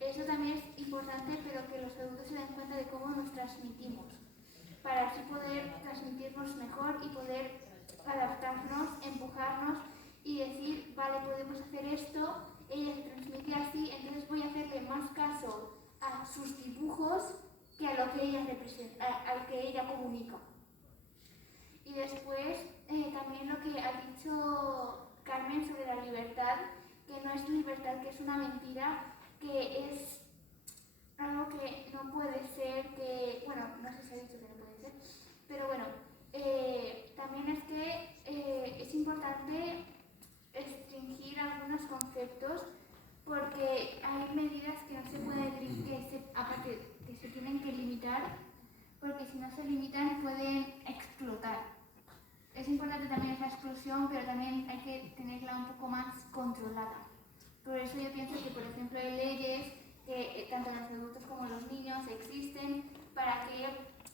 Eso también es importante, pero que los adultos se den cuenta de cómo nos transmitimos, para así poder transmitirnos mejor y poder adaptarnos, empujarnos y decir, vale, podemos hacer esto, ella se transmite así, entonces voy a hacerle más caso a sus dibujos que a lo que ella representa, al que ella comunica. Y después también lo que ha dicho Carmen sobre la libertad, que no es libertad, que es una mentira, que es algo que no puede ser, que, bueno, no sé si ha dicho que no puede ser, pero bueno, también es que es importante restringir algunos conceptos porque hay medidas que no se pueden, aparte que se tienen que limitar, porque si no se limitan pueden explotar. Es importante también esa explosión, pero también hay que tenerla un poco más controlada. Por eso yo pienso que, por ejemplo, hay leyes que tanto los adultos como los niños existen para que,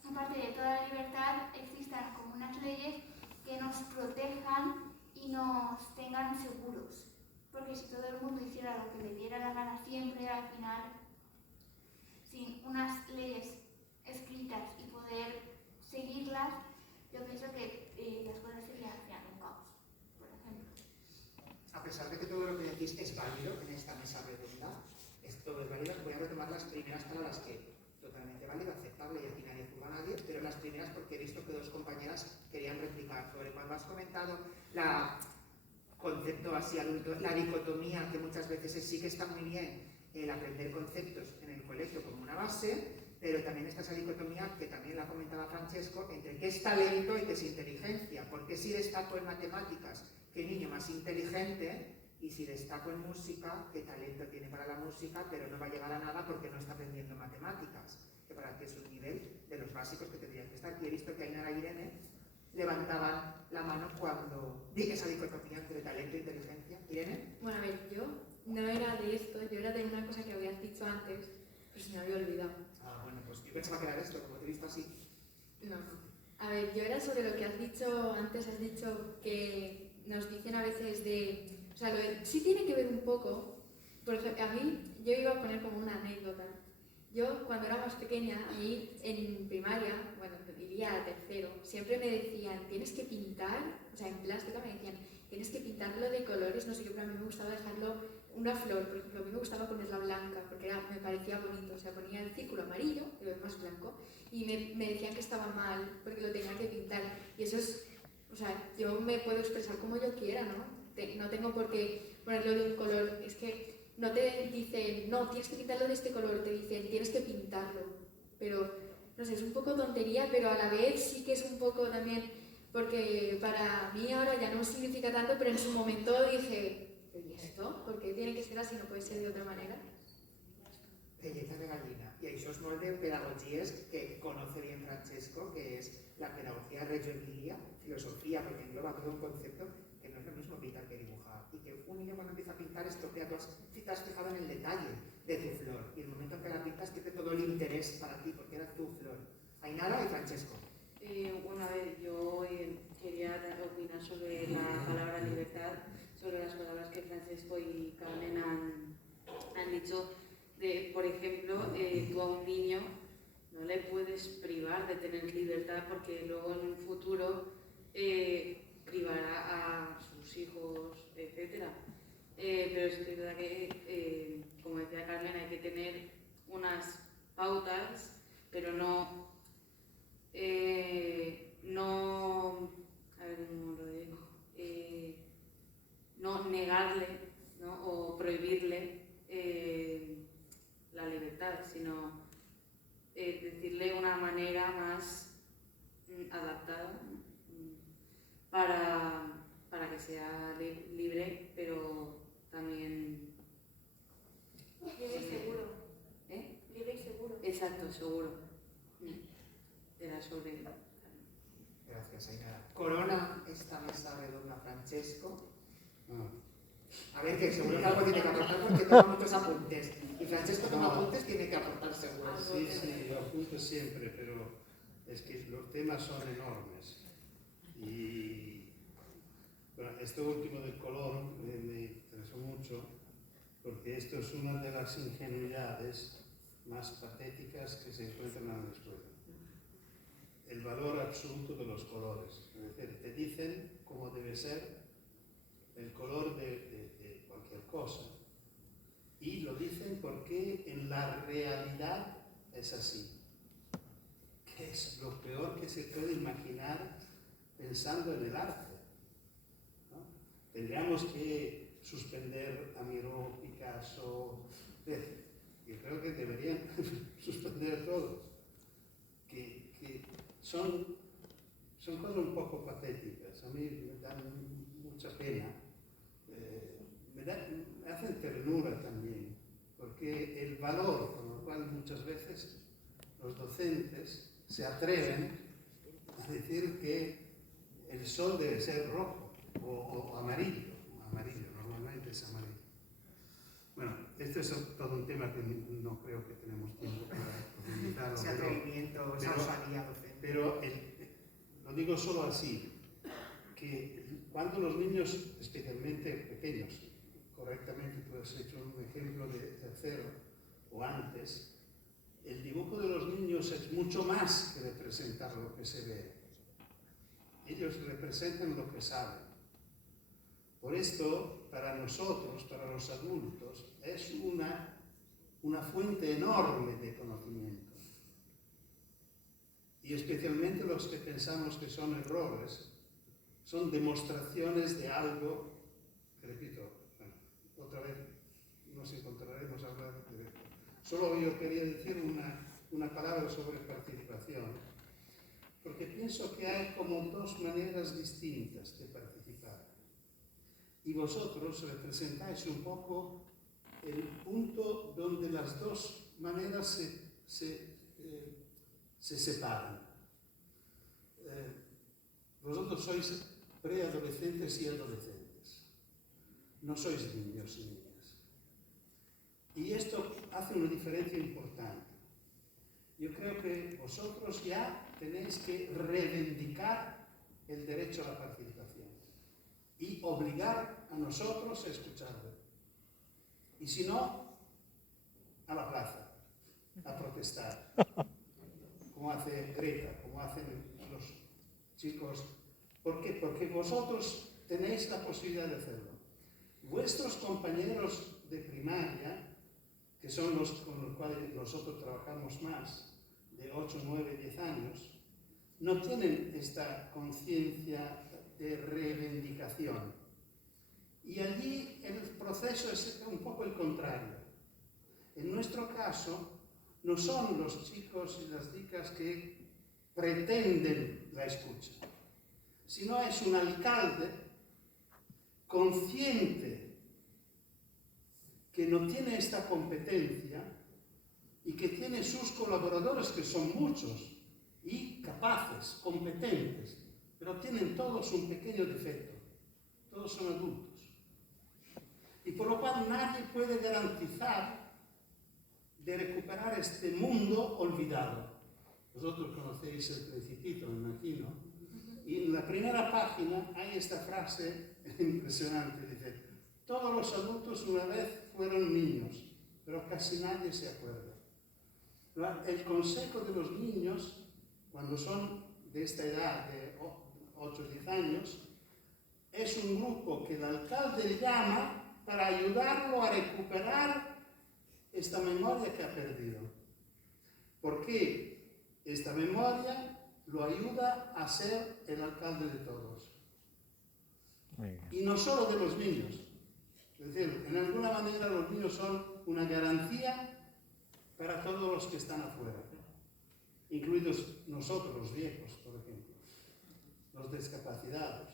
aparte de toda la libertad, existan como unas leyes que nos protejan y nos tengan seguros. Porque si todo el mundo hiciera lo que le diera la gana siempre, al final, sin unas leyes escritas y poder seguirlas, yo pienso que las cosas serían un caos, por ejemplo. A pesar de que todo lo que decís es válido en esta mesa redonda, todo es válido, voy a retomar las primeras palabras que totalmente válido, aceptable, y aquí nadie juzga a nadie, pero las primeras porque he visto que dos compañeras querían replicar sobre cuando has comentado la concepto así adulto, la dicotomía que muchas veces sí que está muy bien el aprender conceptos en el colegio como una base, pero también está esa dicotomía que también la comentaba Francesco entre qué es talento y qué es inteligencia, porque si destaco en matemáticas, qué niño más inteligente, y si destaco en música, qué talento tiene para la música, pero no va a llegar a nada porque no está aprendiendo matemáticas, que para ti es un nivel de los básicos que tendrían que estar. Y he visto que Ainara y Irene levantaban la mano cuando dije esa dicotomía entre talento e inteligencia. ¿Irene? Bueno, a ver, yo no era de esto, yo era de una cosa que habías dicho antes, pero se me había olvidado. Ah, bueno, pues yo pensaba que era esto, como te he visto así. No. A ver, yo era sobre lo que has dicho antes, has dicho que nos dicen a veces de... O sea, sí tiene que ver un poco, por ejemplo, a mí, yo iba a poner como una anécdota. Yo, cuando era más pequeña, a mí en primaria, bueno, diría a tercero, siempre me decían, tienes que pintar, o sea, en plástica me decían, tienes que pintarlo de colores, no sé qué, pero a mí me gustaba dejarlo una flor, por ejemplo, a mí me gustaba ponerla blanca, porque me parecía bonito, o sea, ponía el círculo amarillo y lo demás blanco, y me decían que estaba mal, porque lo tenía que pintar, y eso es, o sea, yo me puedo expresar como yo quiera, ¿no? No tengo por qué ponerlo de un color, es que no te dicen, no, tienes que pintarlo de este color, te dicen, tienes que pintarlo, pero, no sé, es un poco tontería, pero a la vez sí que es un poco también, porque para mí ahora ya no significa tanto, pero en su momento dije, ¿y esto? ¿Por qué tiene que ser así? ¿No puede ser de otra manera? Belleza de gallina. Y això és molt de pedagogies que conoce bien Francesco, que es la pedagogía Reggio Emilia, filosofía, porque engloba todo un concepto que no es lo mismo pintar que dibujar. Y que un niño cuando empieza a pintar estropea, tú te has fijado en el detalle de tu flor. Y en el momento en que la pintas tiene todo el interés para ti, porque era tu flor. Ainara y Francesco. Bueno, a ver, yo quería opinar sobre la palabra libertad, sobre las palabras que Francesco y Carmen han dicho. Por ejemplo, tú a un niño no le puedes privar de tener libertad porque luego en un futuro privará a sus hijos, etc. Pero es verdad que, como decía Carmen, hay que tener unas pautas, pero no, a ver cómo lo digo, no negarle, ¿no? O prohibirle la libertad, sino decirle una manera más adaptada, ¿no? para que sea libre, pero también... Libre y seguro. ¿Eh? Libre y seguro. Exacto, seguro. Era sobre... Gracias, Ainara. Corona esta mesa redonda Francesco. A ver, que seguro que algo tiene que aportar porque toma muchos apuntes. Y Francesco toma apuntes, tiene que aportar seguro. Sí, yo apunto siempre, pero es que los temas son enormes. Y bueno, esto último del color me interesó mucho, porque esto es una de las ingenuidades más patéticas que se encuentran en la escuela. El valor absoluto de los colores. Es decir, te dicen cómo debe ser el color de cualquier cosa. Y lo dicen porque en la realidad es así. Que es lo peor que se puede imaginar pensando en el arte, ¿no? Tendríamos que suspender a Miró, Picasso, y creo que deberían suspender todos. Que son cosas un poco patéticas. A mí me dan mucha pena. Me hacen ternura también, porque el valor con el cual muchas veces los docentes se atreven a decir que el sol debe ser rojo o amarillo. Amarillo, normalmente es amarillo. Bueno, este es todo un tema que no creo que tenemos tiempo para profundizarlo. Ese atrevimiento, esa osadía docente. Pero lo digo solo así, que cuando los niños, especialmente pequeños, correctamente tú has hecho un ejemplo de tercero o antes, el dibujo de los niños es mucho más que representar lo que se ve. Ellos representan lo que saben. Por esto, para nosotros, para los adultos, es una fuente enorme de conocimiento. Y especialmente los que pensamos que son errores, son demostraciones de algo, que repito, bueno, otra vez nos encontraremos a hablar de esto. Solo yo quería decir una palabra sobre participación, porque pienso que hay como dos maneras distintas de participar. Y vosotros representáis un poco el punto donde las dos maneras se separan. Vosotros sois preadolescentes y adolescentes. No sois niños y niñas. Y esto hace una diferencia importante. Yo creo que vosotros ya tenéis que reivindicar el derecho a la participación y obligar a nosotros a escucharlo. Y si no, a la plaza, a protestar, como hace Greta, como hacen los chicos. ¿Por qué? Porque vosotros tenéis la posibilidad de hacerlo. Vuestros compañeros de primaria, que son los con los cuales nosotros trabajamos más, de 8, 9, 10 años, no tienen esta conciencia de reivindicación. Y allí el proceso es un poco el contrario. En nuestro caso, no son los chicos y las chicas que pretenden la escucha, sino es un alcalde consciente que no tiene esta competencia y que tiene sus colaboradores, que son muchos y capaces, competentes, pero tienen todos un pequeño defecto. Todos son adultos. Y por lo cual nadie puede garantizar de recuperar este mundo olvidado. Vosotros conocéis El Principito, me imagino. Y en la primera página hay esta frase impresionante. Dice, todos los adultos una vez fueron niños, pero casi nadie se acuerda. El consejo de los niños, cuando son de esta edad, de 8 o 10 años, es un grupo que el alcalde llama para ayudarlo a recuperar esta memoria que ha perdido. Porque esta memoria lo ayuda a ser el alcalde de todos. Y no solo de los niños. Es decir, en alguna manera los niños son una garantía para todos los que están afuera, incluidos nosotros, los viejos, por ejemplo, los discapacitados,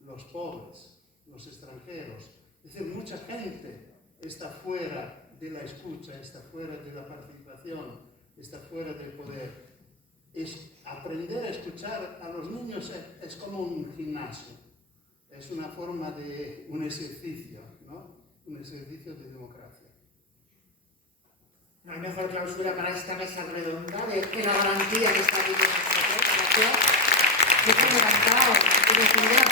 los pobres, los extranjeros. Es decir, mucha gente está fuera de la escucha, está fuera de la participación, está fuera del poder. Aprender a escuchar a los niños es como un gimnasio, es una forma de un ejercicio, ¿no? Un ejercicio de democracia. No hay mejor clausura para esta mesa redonda que la garantía que está aquí con nosotros. Gracias. Yo me he levantado y decidido